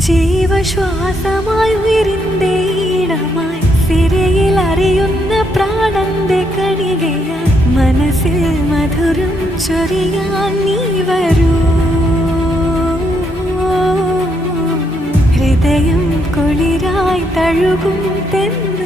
ജീവശ്വാസമായി ഉയരിന്റെ ഈണമായി സിരയിൽ അറിയുന്ന പ്രാണന്റെ കണികയായി മനസ്സിൽ മധുരം ചൊരിയാൻ നീ വരൂ. ഹൃദയം കുളിരായി തഴുകും തെന്നൽ